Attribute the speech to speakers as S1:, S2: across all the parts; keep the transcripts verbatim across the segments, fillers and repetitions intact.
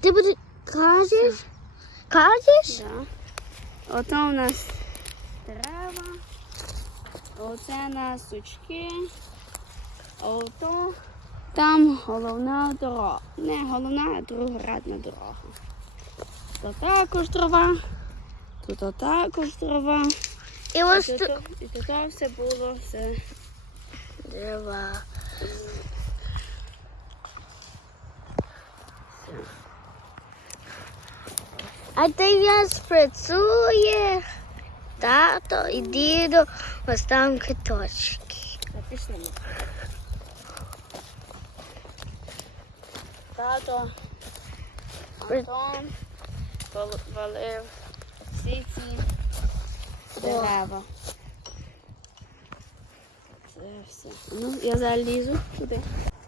S1: ти будеш кажеш? Кажеш?
S2: Да. Ото у нас дерева, оце у нас сучки, а ото там головна дорога. Не головна, а другорядна дорога. Тут також трава, тут також трава.
S1: І
S2: І
S1: ось
S2: тут,
S1: тут
S2: і тут все було, все.
S1: дерева. А ти я спрацює. Тато і дідо, ось там квіточки.
S2: А пішли ми. Тато, Антон валив всі ці дерева. Це все. Ну, я залізу туди.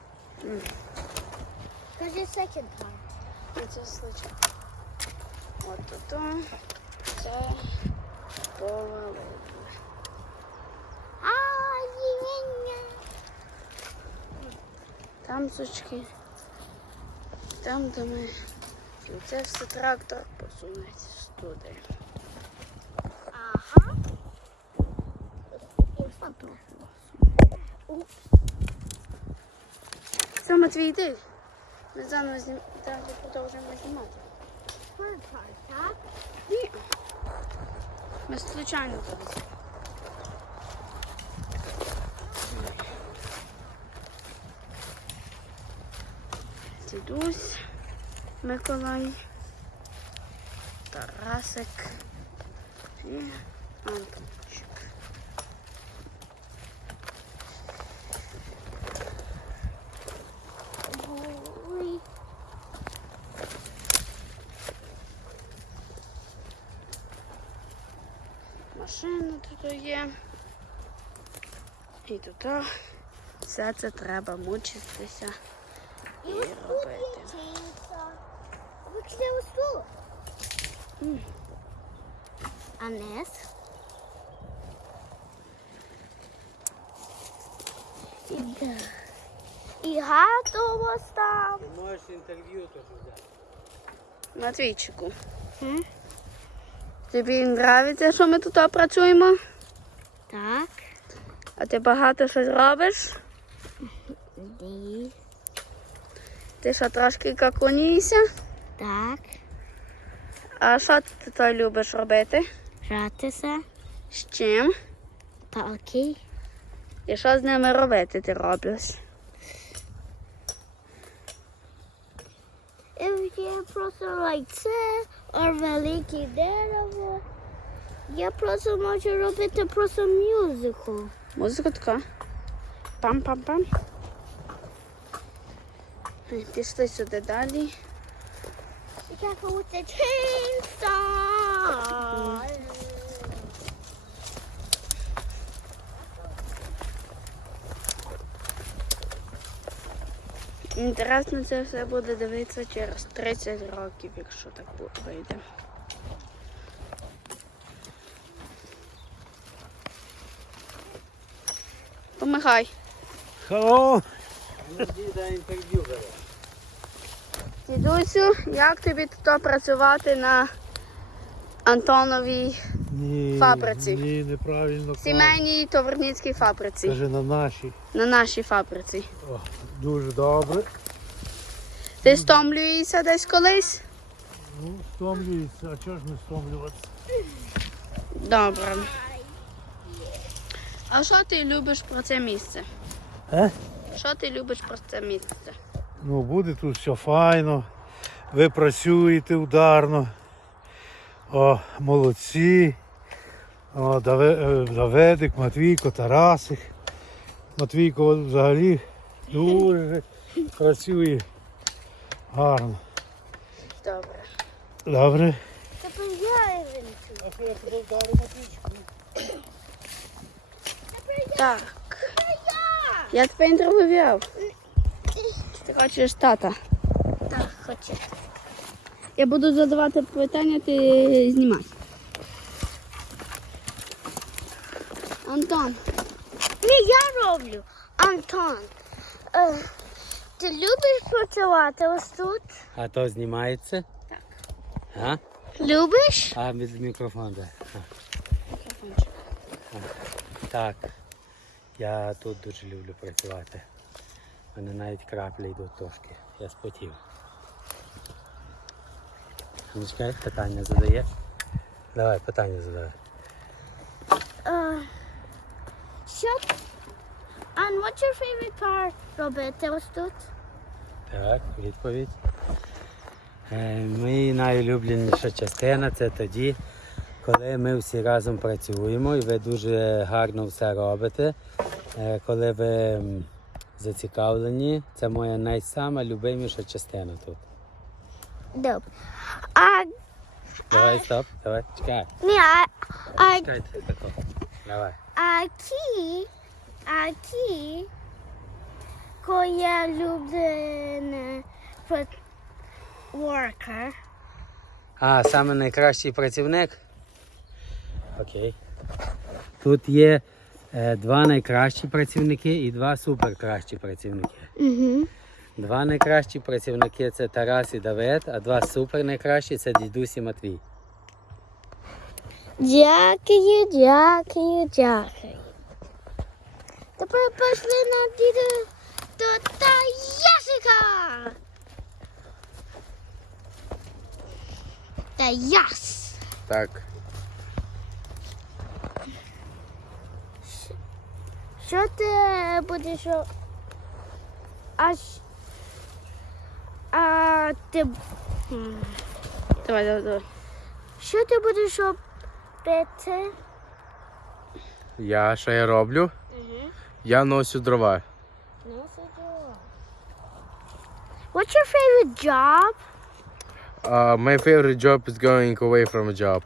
S1: Кажи second time.
S2: І це случай. От тут це повалило.
S1: Ай-ня-ня.
S2: Там сучки. Там, де ми. І це все трактор посунеться туди.
S1: Ага.
S2: Все, Матвій, йди. Ми заново знім... так, продовжуємо знімати.
S1: Так?
S2: Ні. Ми случайно зараз. Дідусь, Миколай, Тарасик і Антончик.
S1: Ой.
S2: Машина тут є. І тут все це треба мучитися і робити.
S1: Ви ось тут. А Нес? І да. І гато у вас там.
S3: Можеш інтерв'ю теж взяти.
S2: Матвійчику,
S1: М?
S2: тобі подобається, що ми тут працюємо?
S1: Так.
S2: А ти багато щось робиш?
S1: Ді.
S2: Ти що, трошки какунійся?
S1: Так.
S2: А що ти тут любиш робити?
S1: Гратися.
S2: З чим?
S1: Палки.
S2: І що з ними робити ти робиш?
S1: If є просто like це, or велике дерево, я просто можу робити просто мюзикл.
S2: Музика така. Пам-пам-пам. Пішли сюди далі.
S1: Я хочу chainsaw.
S2: Інтересно, це все буде дивитися через тридцять років, якщо так вийде. Помагай.
S3: Hello! Діда інтерв'ю бере.
S2: Дідусю, як тобі тут працювати на Антоновій
S3: Ні,
S2: Фабриці.
S3: Ні, неправильно.
S2: сімейній товарницькій фабриці?
S3: Каже на нашій.
S2: На нашій фабриці.
S3: О, дуже добре.
S2: Ти стомлюєшся десь колись?
S3: Ну, стомлюється, а чого ж не стомлюватися?
S2: Добре. А що ти любиш про це місце?
S3: Е?
S2: Що ти любиш про це місце?
S3: Ну, буде тут все файно. Ви працюєте ударно. О, молодці. О, Даве- е, Давидик, Матвійко, Тарасик. Матвійко взагалі дуже працює гарно.
S2: Добре.
S3: Добре.
S1: Тепер я евентуально.
S2: Так. Я тебе інтерв'ював. Ти хочеш тата?
S1: Так, хочу.
S2: Я буду задавати питання, ти знімай. Антон.
S1: Ні, я роблю. Антон. Е, Ти любиш працювати ось тут?
S4: А то знімається?
S2: Так.
S4: А?
S1: Любиш?
S4: А, без мікрофону, да. А.
S2: Мікрофончик.
S4: Так. Я тут дуже люблю працювати. У мене навіть краплі йдуть трошки. Я спотів. Ну, чекай, питання задає. Давай, питання задавай.
S1: Uh, що? And what's your favorite part робити ось тут?
S4: Так, відповідь. Е, Моя найулюбленіша частина це тоді, коли ми всі разом працюємо і ви дуже гарно все робите. Е, Коли ви м, зацікавлені, це моя найсама любиміша частина тут.
S1: Добре. А,
S4: Давай, стоп, давай, чекай.
S1: ні, а, а,
S4: Чекайте, тако. Давай.
S1: а ті, а ті, коли я люблю worker.
S4: А, саме найкращий працівник? Окей. Тут є е, два найкращі працівники і два суперкращі працівники.
S1: Угу.
S4: Два найкращі працівники це Тарас і Давид, а два супер найкращі це дідусь і Матвій.
S1: Дякую, дякую, дякую. Тепер пішли на діду до Таясика. Таяс.
S5: Так.
S1: Що ти будеш ро- А, щ- а ти м,
S2: Давай, давай, давай.
S1: що ти будеш робити?
S5: Я що я роблю?
S1: Угу.
S5: Я носю дрова.
S1: What's your favorite job?
S5: Uh, my favorite job is going away from a job.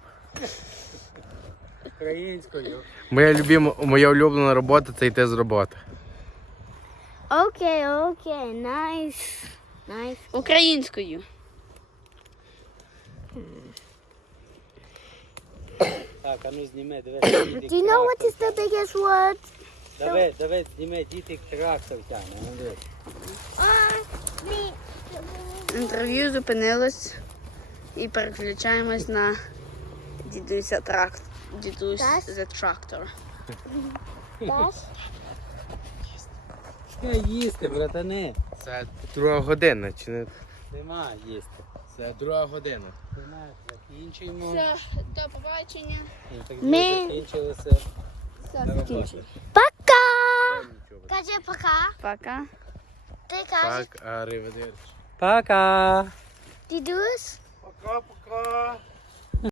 S4: Українською.
S5: Моя любима, моя улюблена робота це йти з роботи.
S1: Окей, окей, найс. Найс.
S2: Українською.
S4: Так, а ну зніми, дивись.
S1: Do you know what is the biggest word?
S4: Давид, Давид, зніми, діти трактор тягне. Ну, дивись.
S2: Інтерв'ю зупинилось і переключаємось на дідуся трактор. Дідусь
S1: Так.
S2: the tractor.
S1: Dash?
S4: Чекай їсти, братани.
S5: Це друга година, чи не?
S4: Нема їсти.
S5: Це друга година.
S4: Нема, закінчуємо.
S2: Все, до побачення.
S4: Інтерв'ю
S1: Ми-
S4: закінчилося.
S2: Все,
S4: На
S2: закінчуємо.
S4: роботу.
S1: Пока! Кажи пока.
S2: Пока.
S1: Ти кажеш,
S5: Так, а риведерч.
S4: Пока!
S1: дідусь?
S5: Пока-пока.